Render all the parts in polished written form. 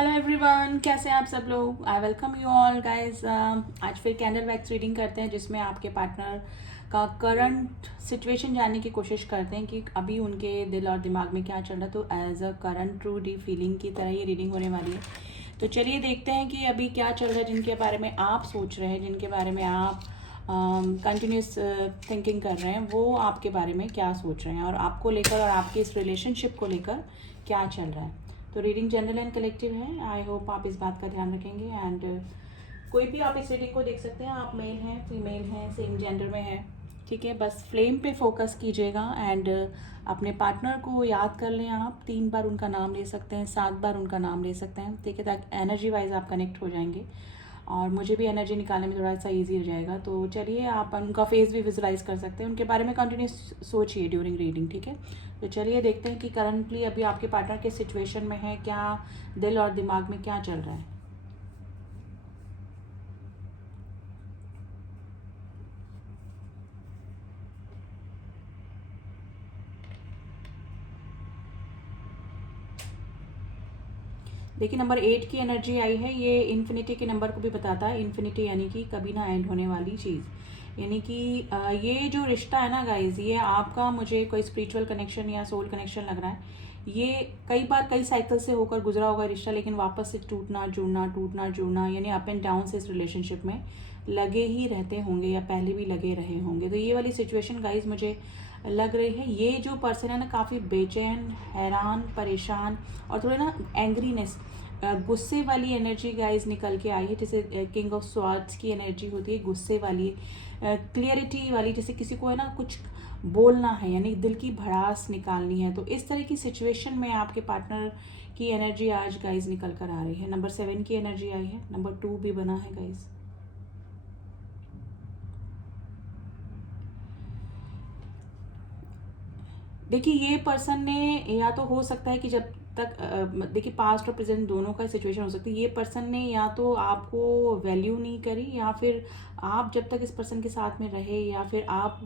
Hello everyone, कैसे हैं आप सब लोग। I welcome you all guys. आज फिर कैंडल वैक्स रीडिंग करते हैं जिसमें आपके पार्टनर का करंट सिचुएशन जानने की कोशिश करते हैं कि अभी उनके दिल और दिमाग में क्या चल रहा है। तो as a current through the feeling की तरह ये रीडिंग होने वाली है। तो चलिए देखते हैं कि अभी क्या चल रहा है, जिनके बारे में आप सोच रहे हैं, जिनके बारे में आप कंटिन्यूस थिंकिंग कर रहे हैं, वो आपके बारे में क्या सोच रहे हैं और आपको लेकर और आपके इस रिलेशनशिप को लेकर क्या चल रहा है। तो रीडिंग जनरल एंड कलेक्टिव है। आई होप आप इस बात का ध्यान रखेंगे। एंड कोई भी आप इस रीडिंग को देख सकते हैं। आप मेल हैं, फीमेल हैं, सेम जेंडर में हैं, ठीक है। बस फ्लेम पे फोकस कीजिएगा एंड अपने पार्टनर को याद कर लें। आप 3 बार उनका नाम ले सकते हैं, 7 बार उनका नाम ले सकते हैं, ठीक है, ताकि एनर्जी वाइज आप कनेक्ट हो जाएंगे और मुझे भी एनर्जी निकालने में थोड़ा सा ईजी हो जाएगा। तो चलिए, आप उनका फेस भी विजुलाइज कर सकते हैं, उनके बारे में कंटिन्यूस सोचिए ड्यूरिंग रीडिंग, ठीक है। तो चलिए देखते हैं कि करंटली अभी आपके पार्टनर के सिचुएशन में है क्या, दिल और दिमाग में क्या चल रहा है। देखिए, नंबर 8 की एनर्जी आई है। ये इन्फिनिटी के नंबर को भी बताता है। इन्फिनिटी यानी कि कभी ना एंड होने वाली चीज़, यानी कि ये जो रिश्ता है ना गाइज, ये आपका मुझे कोई स्पिरिचुअल कनेक्शन या सोल कनेक्शन लग रहा है। ये कई बार कई साइकिल से होकर गुजरा होगा रिश्ता, लेकिन वापस से टूटना जुड़ना यानी अप एंड डाउन से इस रिलेशनशिप में लगे ही रहते होंगे या पहले भी लगे रहे होंगे। तो ये वाली सिचुएशन गाइज मुझे लग रही है। ये जो पर्सन है ना, काफ़ी बेचैन, हैरान, परेशान और थोड़े ना एंग्रीनेस, गुस्से वाली एनर्जी गाइज निकल के आई है। जैसे किंग ऑफ स्वार्ड्स की एनर्जी होती है, गुस्से वाली, क्लियरिटी वाली, जैसे किसी को है ना कुछ बोलना है, यानी दिल की भड़ास निकालनी है। तो इस तरह की सिचुएशन में आपके पार्टनर की एनर्जी आज गाइज निकल कर आ रही है। नंबर 7 की एनर्जी आई है, नंबर 2 भी बना है गाइज। देखिए, ये पर्सन ने, या तो हो सकता है कि जब तक देखिए पास्ट और प्रेजेंट दोनों का सिचुएशन हो सकती है। ये पर्सन ने या तो आपको वैल्यू नहीं करी, या फिर आप जब तक इस पर्सन के साथ में रहे, या फिर आप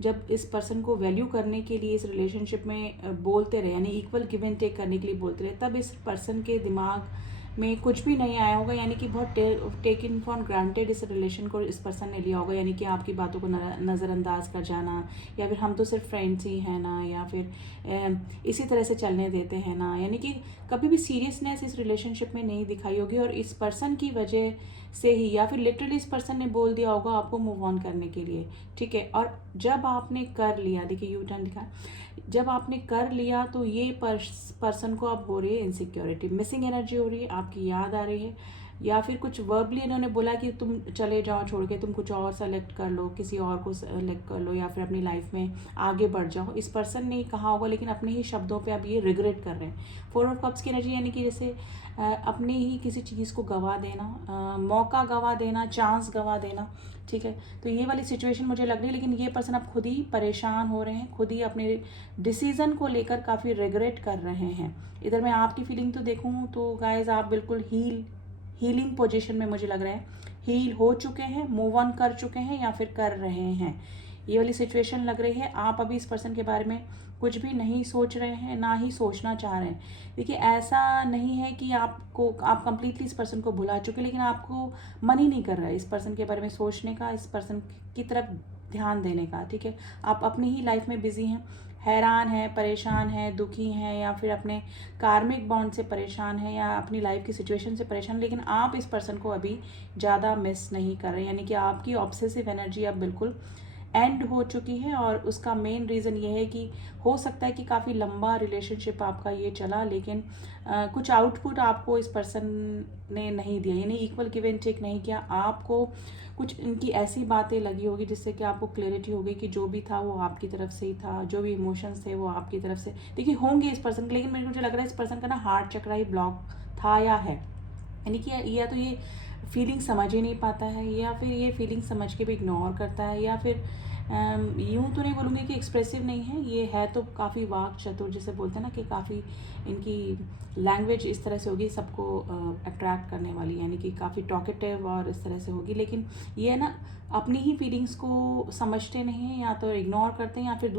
जब इस पर्सन को वैल्यू करने के लिए इस रिलेशनशिप में बोलते रहे, यानी इक्वल गिव एंड टेक करने के लिए बोलते रहे, तब इस पर्सन के दिमाग में कुछ भी नहीं आया होगा। यानी कि बहुत टेकन फॉर ग्रांटेड इस रिलेशन को इस पर्सन ने लिया होगा, यानी कि आपकी बातों को नज़रअंदाज कर जाना, या फिर हम तो सिर्फ फ्रेंड्स ही हैं ना, या फिर इसी तरह से चलने देते हैं ना। यानी कि कभी भी सीरियसनेस इस रिलेशनशिप में नहीं दिखाई होगी, और इस पर्सन की वजह से ही, या फिर लिटरली इस पर्सन ने बोल दिया होगा आपको मूव ऑन करने के लिए, ठीक है। और जब आपने कर लिया, देखिए यू टर्न दिखा, जब आपने कर लिया तो ये पर्सन को अब हो रही है इनसिक्योरिटी, मिसिंग एनर्जी हो रही है, आपकी याद आ रही है, या फिर कुछ वर्बली इन्होंने बोला कि तुम चले जाओ छोड़ के, तुम कुछ और सेलेक्ट कर लो, किसी और को सेलेक्ट कर लो, या फिर अपनी लाइफ में आगे बढ़ जाओ। इस पर्सन ने कहा होगा, लेकिन अपने ही शब्दों पे अब ये रिग्रेट कर रहे हैं। 4 ऑफ कप्स की एनर्जी, यानी कि जैसे अपने ही किसी चीज़ को गवा देना, मौका गवा देना, चांस गवा देना, ठीक है। तो ये वाली सिचुएशन मुझे लग रही है, लेकिन ये पर्सन अब खुद ही परेशान हो रहे हैं, खुद ही अपने डिसीजन को लेकर काफ़ी रिग्रेट कर रहे हैं। इधर मैं आपकी फीलिंग तो देखूँ तो गाइज, आप बिल्कुल हीलिंग पोजीशन में मुझे लग रहा है, हील हो चुके हैं, मूव ऑन कर चुके हैं, या फिर कर रहे हैं। ये वाली सिचुएशन लग रही है। आप अभी इस पर्सन के बारे में कुछ भी नहीं सोच रहे हैं, ना ही सोचना चाह रहे हैं। देखिए, ऐसा नहीं है कि आप कंप्लीटली इस पर्सन को भुला चुके, लेकिन आपको मन ही नहीं कर रहा है इस पर्सन के बारे में सोचने का, इस पर्सन की तरफ ध्यान देने का, ठीक है। आप अपनी ही लाइफ में बिजी हैं, हैरान हैं, परेशान हैं, दुखी हैं, या फिर अपने कार्मिक बॉन्ड से परेशान हैं, या अपनी लाइफ की सिचुएशन से परेशान, लेकिन आप इस पर्सन को अभी ज़्यादा मिस नहीं कर रहे। यानी कि आपकी ऑब्सेसिव एनर्जी अब बिल्कुल एंड हो चुकी है। और उसका मेन रीज़न ये है कि हो सकता है कि काफ़ी लंबा रिलेशनशिप आपका ये चला, लेकिन कुछ आउटपुट आपको इस पर्सन ने नहीं दिया, यानी इक्वल गिव एंड टेक नहीं किया। आपको कुछ इनकी ऐसी बातें लगी होगी जिससे कि आपको क्लैरिटी हो गई कि जो भी था वो आपकी तरफ से ही था, जो भी इमोशंस थे वो आपकी तरफ से, देखिए, होंगे इस पर्सन के। लेकिन मुझे लग रहा है इस पर्सन का ना हार्ट चक्रा ही ब्लॉक था या है, यानी कि या तो ये फीलिंग समझ ही नहीं पाता है, या फिर ये फीलिंग समझ के भी इग्नोर करता है, या फिर यूँ तो नहीं बोलूँगी कि एक्सप्रेसिव नहीं है, ये है तो काफ़ी वाक चतुर, जैसे बोलते हैं ना कि काफ़ी इनकी लैंग्वेज इस तरह से होगी सबको अट्रैक्ट करने वाली, यानी कि काफ़ी टॉकेटिव और इस तरह से होगी। लेकिन ये ना अपनी ही फीलिंग्स को समझते नहीं हैं, या तो इग्नोर करते हैं, या फिर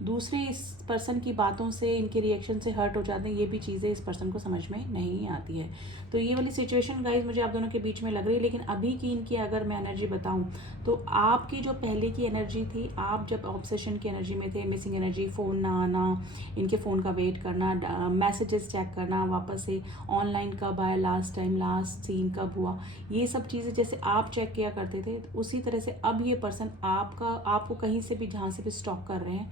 दूसरे इस पर्सन की बातों से, इनके रिएक्शन से हर्ट हो जाते हैं, ये भी चीज़ें इस पर्सन को समझ में नहीं आती है। तो ये वाली सिचुएशन गाइज मुझे आप दोनों के बीच में लग रही है। लेकिन अभी की इनकी अगर मैं एनर्जी बताऊं, तो आपकी जो पहले की एनर्जी थी, आप जब ऑब्सेशन की एनर्जी में थे, मिसिंग एनर्जी, फ़ोन ना आना, इनके फ़ोन का वेट करना, मैसेजेस चेक करना, वापस से ऑनलाइन कब आया लास्ट टाइम, लास्ट सीन कब हुआ, ये सब चीज़ें जैसे आप चेक किया करते थे, तो उसी तरह से अब ये पर्सन आपको कहीं से भी, जहाँ से भी स्टॉक कर रहे हैं,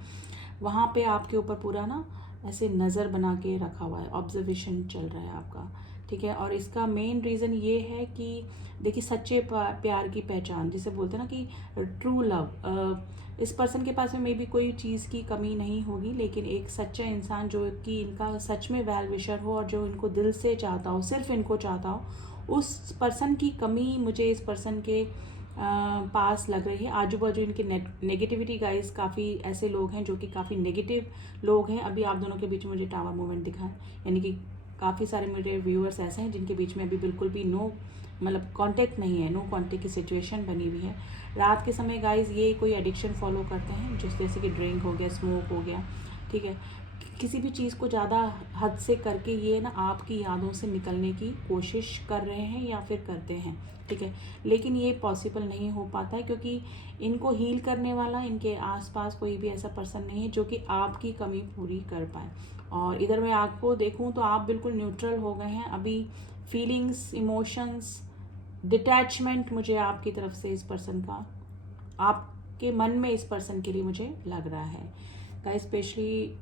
वहाँ पे आपके ऊपर पूरा ना ऐसे नज़र बना के रखा हुआ है, ऑब्जर्वेशन चल रहा है आपका, ठीक है। और इसका मेन रीज़न ये है कि देखिए, सच्चे प्यार की पहचान जिसे बोलते हैं ना कि ट्रू लव, इस पर्सन के पास में मे बी कोई चीज़ की कमी नहीं होगी, लेकिन एक सच्चा इंसान जो कि इनका सच में वेल विशर हो और जो इनको दिल से चाहता हो, सिर्फ इनको चाहता हो, उस पर्सन की कमी मुझे इस पर्सन के पास लग रही है। आजू बाजू इनके नेगेटिविटी गाइस, काफ़ी ऐसे लोग हैं जो कि काफ़ी नेगेटिव लोग हैं। अभी आप दोनों के बीच में मुझे टावर मूवमेंट दिखा है, यानी कि काफ़ी सारे मेरे व्यूअर्स ऐसे हैं जिनके बीच में अभी बिल्कुल भी नो मतलब कांटेक्ट नहीं है, नो कांटेक्ट की सिचुएशन बनी हुई है। रात के समय गाइस ये कोई एडिक्शन फॉलो करते हैं, जैसे कि ड्रिंक हो गया, स्मोक हो गया, ठीक है। किसी भी चीज़ को ज़्यादा हद से करके ये ना आपकी यादों से निकलने की कोशिश कर रहे हैं या फिर करते हैं, ठीक है। लेकिन ये पॉसिबल नहीं हो पाता है, क्योंकि इनको हील करने वाला इनके आसपास कोई भी ऐसा पर्सन नहीं है जो कि आपकी कमी पूरी कर पाए। और इधर मैं आपको देखूं तो आप बिल्कुल न्यूट्रल हो गए हैं अभी। फीलिंग्स, इमोशंस, डिटैचमेंट मुझे आपकी तरफ से इस पर्सन का, आपके मन में इस पर्सन के लिए मुझे लग रहा है गाइस। स्पेशली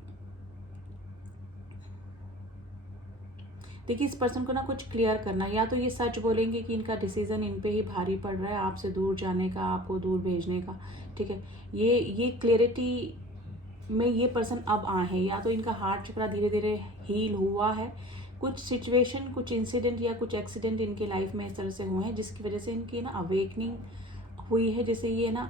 देखिए, इस पर्सन को ना कुछ क्लियर करना, या तो ये सच बोलेंगे कि इनका डिसीजन इन पे ही भारी पड़ रहा है आपसे दूर जाने का, आपको दूर भेजने का, ठीक है। ये क्लियरिटी में ये पर्सन अब आए हैं, या तो इनका हार्ट चक्रा धीरे धीरे हील हुआ है, कुछ सिचुएशन, कुछ इंसिडेंट या कुछ एक्सीडेंट इनके लाइफ में इस तरह से हुए हैं जिसकी वजह से इनकी ना अवेकनिंग हुई है। जैसे ये ना,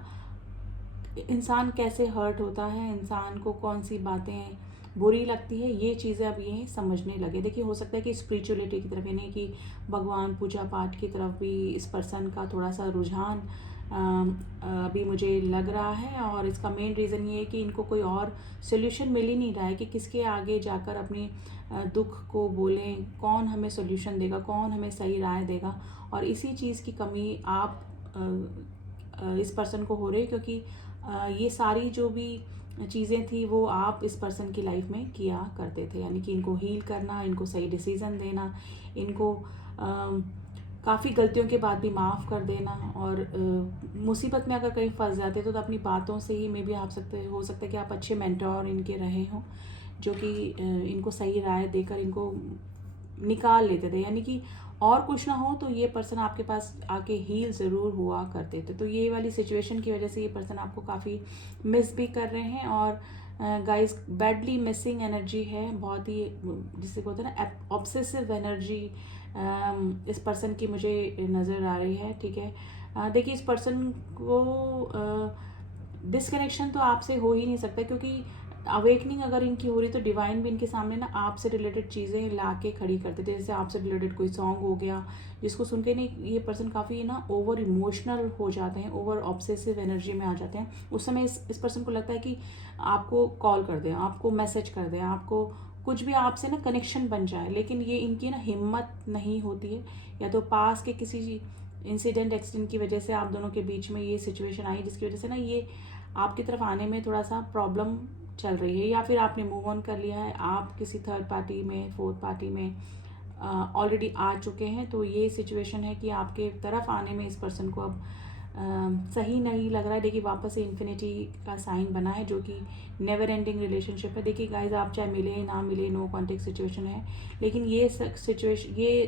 इंसान कैसे हर्ट होता है, इंसान को कौन सी बातें बुरी लगती है, ये चीज़ें अब ये समझने लगे। देखिए, हो सकता है कि स्पिरिचुअलिटी की तरफ, यानी कि भगवान पूजा पाठ की तरफ भी इस पर्सन का थोड़ा सा रुझान अभी मुझे लग रहा है। और इसका मेन रीज़न ये है कि इनको कोई और सोल्यूशन मिल ही नहीं रहा है कि किसके आगे जाकर अपनी दुख को बोलें, कौन हमें सोल्यूशन देगा, कौन हमें सही राय देगा। और इसी चीज़ की कमी आप इस पर्सन को हो रही है, क्योंकि ये सारी जो भी चीज़ें थी वो आप इस पर्सन की लाइफ में किया करते थे, यानी कि इनको हील करना, इनको सही डिसीज़न देना, इनको काफ़ी गलतियों के बाद भी माफ़ कर देना। और मुसीबत में अगर कहीं फंस जाते तो अपनी बातों से ही मे भी हो सकता है कि आप अच्छे मेंटोर इनके रहे हों, जो कि इनको सही राय देकर इनको निकाल लेते थे, यानी कि और कुछ ना हो तो ये पर्सन आपके पास आके हील ज़रूर हुआ करते थे। तो ये वाली सिचुएशन की वजह से ये पर्सन आपको काफ़ी मिस भी कर रहे हैं। और गाइस, बैडली मिसिंग एनर्जी है, बहुत ही जिसे बोलते हैं ना ऑब्सेसिव एनर्जी इस पर्सन की मुझे नज़र आ रही है, ठीक है। देखिए, इस पर्सन को डिसकनेक्शन तो आपसे हो ही नहीं सकता, क्योंकि अवेकनिंग अगर इनकी हो रही तो डिवाइन भी इनके सामने ना आपसे रिलेटेड चीज़ें ला के खड़ी करते थे। जैसे आपसे रिलेटेड कोई सॉन्ग हो गया जिसको सुन के नहीं, ये पर्सन काफ़ी ना ओवर इमोशनल हो जाते हैं, ओवर ऑब्सेसिव एनर्जी में आ जाते हैं। उस समय इस पर्सन को लगता है कि आपको कॉल कर दें, आपको मैसेज कर दें, आपको कुछ भी आपसे ना कनेक्शन बन जाए। लेकिन ये इनकी ना हिम्मत नहीं होती है, या तो पास के किसी इंसिडेंट एक्सीडेंट की वजह से आप दोनों के बीच में ये सिचुएशन आई, जिसकी वजह से ना ये आपकी तरफ आने में थोड़ा सा प्रॉब्लम चल रही है, या फिर आपने मूव ऑन कर लिया है, आप किसी थर्ड पार्टी में, फोर्थ पार्टी में ऑलरेडी आ चुके हैं। तो ये सिचुएशन है कि आपके तरफ आने में इस पर्सन को अब सही नहीं लग रहा है। देखिए, वापस से इन्फिनिटी का साइन बना है, जो कि नेवर एंडिंग रिलेशनशिप है। देखिए गाइज, आप चाहे मिले ना मिले, नो कॉन्टेक्ट सिचुएशन है, लेकिन ये सिचुएशन, ये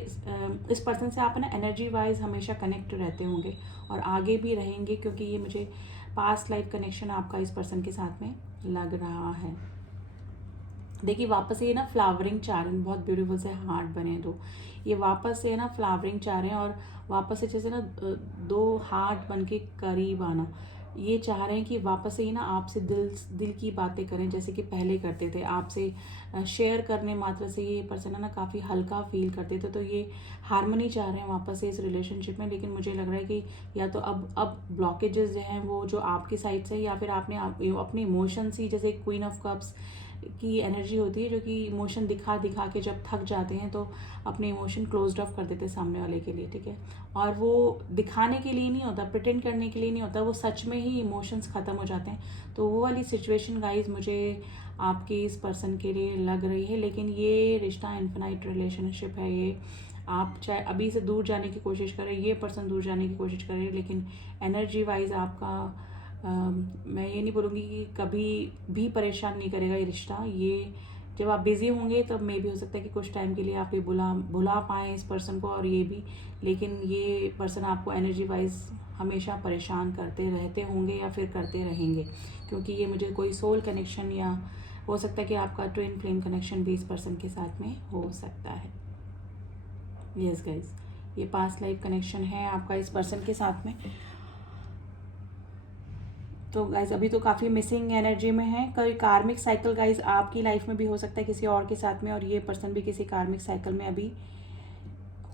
इस पर्सन से आप ना एनर्जी वाइज हमेशा कनेक्ट रहते होंगे और आगे भी रहेंगे, क्योंकि ये मुझे पास्ट लाइफ कनेक्शन आपका इस पर्सन के साथ में लग रहा है। देखिए, वापस ये ना फ्लावरिंग चाह रहे हैं, बहुत ब्यूटीफुल से हार्ट बने हैं दो, ये वापस से ना फ्लावरिंग चाह रहे हैं और वापस से जैसे ना दो हार्ट बन के करीब आना। ये चाह रहे हैं कि वापस से ही ना आपसे दिल दिल की बातें करें, जैसे कि पहले करते थे। आपसे शेयर करने मात्र से ये पर्सन है ना काफ़ी हल्का फील करते थे। तो ये हारमोनी चाह रहे हैं वापस से इस रिलेशनशिप में, लेकिन मुझे लग रहा है कि या तो अब ब्लॉकेजेस जो हैं वो जो आपकी साइड से, या फिर आपने अपने इमोशंस ही, जैसे क्वीन ऑफ कप्स की एनर्जी होती है जो कि इमोशन दिखा दिखा के जब थक जाते हैं तो अपने इमोशन क्लोज्ड ऑफ कर देते हैं सामने वाले के लिए, ठीक है। और वो दिखाने के लिए नहीं होता, प्रिटेंड करने के लिए नहीं होता, वो सच में ही इमोशंस ख़त्म हो जाते हैं। तो वो वाली सिचुएशन गाइज मुझे आपके इस पर्सन के लिए लग रही है। लेकिन ये रिश्ता इन्फिनाइट रिलेशनशिप है। ये आप चाहे अभी से दूर जाने की कोशिश करें, ये पर्सन दूर जाने की कोशिश करे, लेकिन एनर्जी वाइज आपका मैं ये नहीं बोलूँगी कि कभी भी परेशान नहीं करेगा ये रिश्ता। ये जब आप बिज़ी होंगे तब मे भी हो सकता है कि कुछ टाइम के लिए आप ये भुला पाएँ इस पर्सन को, और ये भी, लेकिन ये पर्सन आपको एनर्जी वाइज हमेशा परेशान करते रहते होंगे या फिर करते रहेंगे, क्योंकि ये मुझे कोई सोल कनेक्शन, या हो सकता है कि आपका ट्विन फ्लेम कनेक्शन भी इस पर्सन के साथ में हो सकता है। यस गाइज, ये पास्ट लाइफ कनेक्शन है आपका इस पर्सन के साथ में। तो गाइज अभी तो काफ़ी मिसिंग एनर्जी में है। कोई कार्मिक साइकिल गाइज आपकी लाइफ में भी हो सकता है किसी और के साथ में, और ये पर्सन भी किसी कार्मिक साइकिल में अभी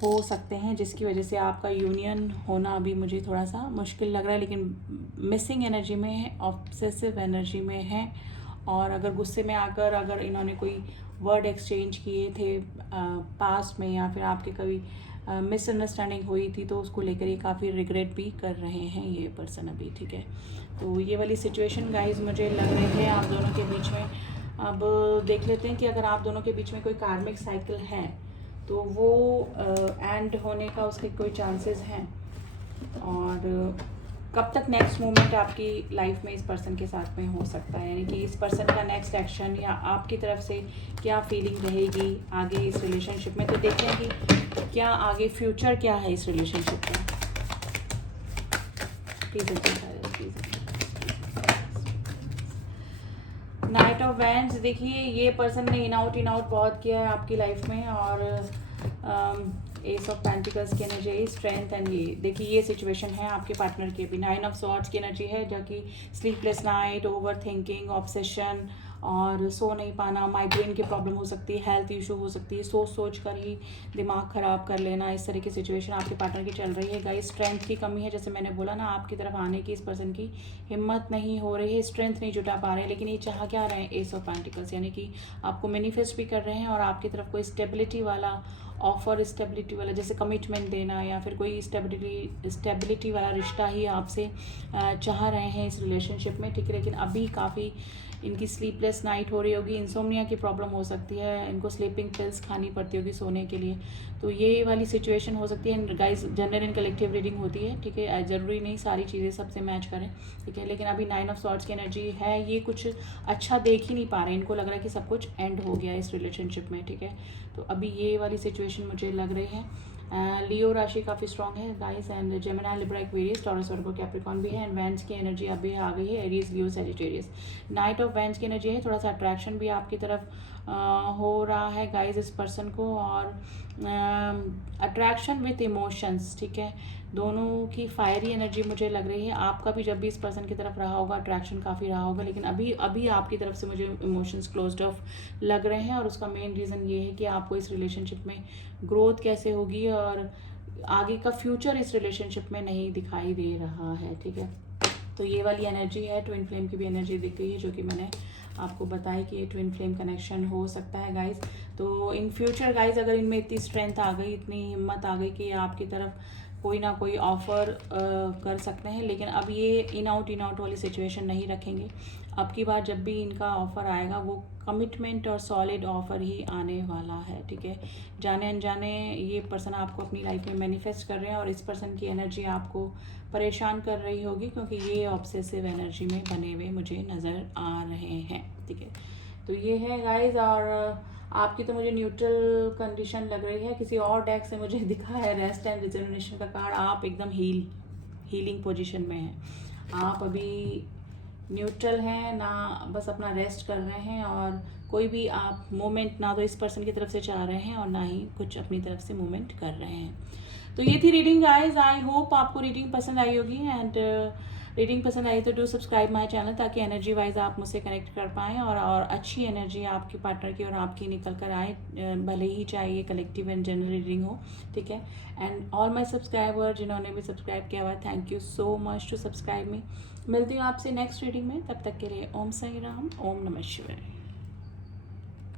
हो सकते हैं, जिसकी वजह से आपका यूनियन होना अभी मुझे थोड़ा सा मुश्किल लग रहा है। लेकिन मिसिंग एनर्जी में है, ऑब्सेसिव एनर्जी में है, और अगर गुस्से में आकर अगर इन्होंने कोई वर्ड एक्सचेंज किए थे पास्ट में, या फिर आपके कभी मिसअंडरस्टैंडिंग हुई थी, तो उसको लेकर ये काफ़ी रिग्रेट भी कर रहे हैं ये पर्सन अभी, ठीक है। तो ये वाली सिचुएशन गाइज मुझे लग रही है आप दोनों के बीच में। अब देख लेते हैं कि अगर आप दोनों के बीच में कोई कार्मिक साइकिल है तो वो एंड होने का उसके कोई चांसेस हैं, और कब तक नेक्स्ट मूवमेंट आपकी लाइफ में इस पर्सन के साथ में हो सकता है, यानी कि इस पर्सन का नेक्स्ट एक्शन या आपकी तरफ से क्या फीलिंग रहेगी आगे इस रिलेशनशिप में। तो देखते हैं कि क्या आगे फ्यूचर क्या है इस रिलेशनशिप का। नाइट ऑफ वैंड्स, देखिए ये पर्सन ने इन आउट बहुत किया है आपकी लाइफ में, और एस ऑफ पेंटिकल्स की एनर्जी है, स्ट्रेंथ, एंड ये देखिए ये सिचुएशन है आपके पार्टनर की भी। 9 ऑफ सॉर्ड्स की एनर्जी है जो कि sleepless night, over thinking, obsession, और सो नहीं पाना, माइग्रेन की प्रॉब्लम हो सकती है, हेल्थ इशू हो सकती है, सोच कर ही दिमाग ख़राब कर लेना, इस तरह की सिचुएशन आपके पार्टनर की चल रही है। गाइस स्ट्रेंथ की कमी है, जैसे मैंने बोला ना, आपकी तरफ आने की इस पर्सन की हिम्मत नहीं हो रही है, स्ट्रेंथ नहीं जुटा पा रहे हैं। लेकिन ये चाह क्या रहे हैं, एस ऑफ पेंटिकल्स, यानी कि आपको मैनिफेस्ट भी कर रहे हैं, और आपकी तरफ कोई स्टेबिलिटी वाला ऑफर, स्टेबिलिटी वाला जैसे कमिटमेंट देना, या फिर कोई स्टेबिलिटी वाला रिश्ता ही आपसे चाह रहे हैं इस रिलेशनशिप में, ठीक है। लेकिन अभी काफ़ी इनकी स्लीपलेस नाइट हो रही होगी, इंसोम्निया की प्रॉब्लम हो सकती है, इनको स्लीपिंग पिल्स खानी पड़ती होगी सोने के लिए। तो ये वाली सिचुएशन हो सकती है। Guys general and collective reading होती है, ठीक है, ज़रूरी नहीं सारी चीज़ें सबसे मैच करें, ठीक है। लेकिन अभी 9 ऑफ सॉर्ड्स की एनर्जी है, ये कुछ अच्छा देख ही नहीं पा रहे, इनको लग रहा है कि सब कुछ एंड हो गया इस रिलेशनशिप में, ठीक है। तो अभी ये वाली सिचुएशन मुझे लग रही है। लियो राशि काफ़ी स्ट्रॉन्ग है guys, and Gemini, Libra, Aquarius, taurus, Virgo, Capricorn भी है, एंड वैंस की एनर्जी अभी आ गई है, Aries, Leo, Sagittarius. Night of vents की एनर्जी है, थोड़ा सा अट्रैक्शन भी आपकी तरफ हो रहा है गाइस इस पर्सन को, और अट्रैक्शन विथ इमोशंस, ठीक है। दोनों की फायरी एनर्जी मुझे लग रही है। आपका भी जब भी इस पर्सन की तरफ रहा होगा अट्रैक्शन काफ़ी रहा होगा, लेकिन अभी आपकी तरफ से मुझे इमोशंस क्लोज्ड ऑफ लग रहे हैं, और उसका मेन रीज़न ये है कि आपको इस रिलेशनशिप में ग्रोथ कैसे होगी, और आगे का फ्यूचर इस रिलेशनशिप में नहीं दिखाई दे रहा है, ठीक है। तो ये वाली एनर्जी है, ट्विन फ्लेम की भी एनर्जी दिख गई है, जो कि मैंने आपको बताया कि ये ट्विन फ्लेम कनेक्शन हो सकता है गाइज। तो इन फ्यूचर गाइज अगर इनमें इतनी स्ट्रेंथ आ गई, इतनी हिम्मत आ गई कि आपकी तरफ कोई ना कोई ऑफ़र कर सकते हैं, लेकिन अब ये इन आउट वाली सिचुएशन नहीं रखेंगे। अब की बार जब भी इनका ऑफ़र आएगा वो कमिटमेंट और सॉलिड ऑफ़र ही आने वाला है, ठीक है। जाने अनजाने ये पर्सन आपको अपनी लाइफ में मैनिफेस्ट कर रहे हैं, और इस पर्सन की एनर्जी आपको परेशान कर रही होगी, क्योंकि ये ऑब्सेसिव एनर्जी में बने हुए मुझे नज़र आ रहे हैं, ठीक है। तो ये है गाइज, और आपकी तो मुझे न्यूट्रल कंडीशन लग रही है। किसी और डेक से मुझे दिखा है रेस्ट एंड रिजर्वेशन का कार्ड, आप एकदम हीलिंग पोजीशन में हैं। आप अभी न्यूट्रल हैं ना, बस अपना रेस्ट कर रहे हैं, और कोई भी आप मोमेंट ना तो इस पर्सन की तरफ से चाह रहे हैं और ना ही कुछ अपनी तरफ से मूवमेंट कर रहे हैं। तो ये थी रीडिंग गाइज, आई होप आपको रीडिंग पसंद आई होगी, एंड रीडिंग पसंद आई तो डू सब्सक्राइब माय चैनल, ताकि एनर्जी वाइज आप मुझसे कनेक्ट कर पाएँ और अच्छी एनर्जी आपकी पार्टनर की और आपकी निकल कर आए, भले ही चाहे ये कलेक्टिव एंड जनरल रीडिंग हो, ठीक है। एंड ऑल माय सब्सक्राइबर जिन्होंने भी सब्सक्राइब किया हुआ है, thank you so much to subscribe me. मिलती हूँ आपसे नेक्स्ट रीडिंग में, तब तक के लिए ओम साई राम, ओम नमः शिवाय।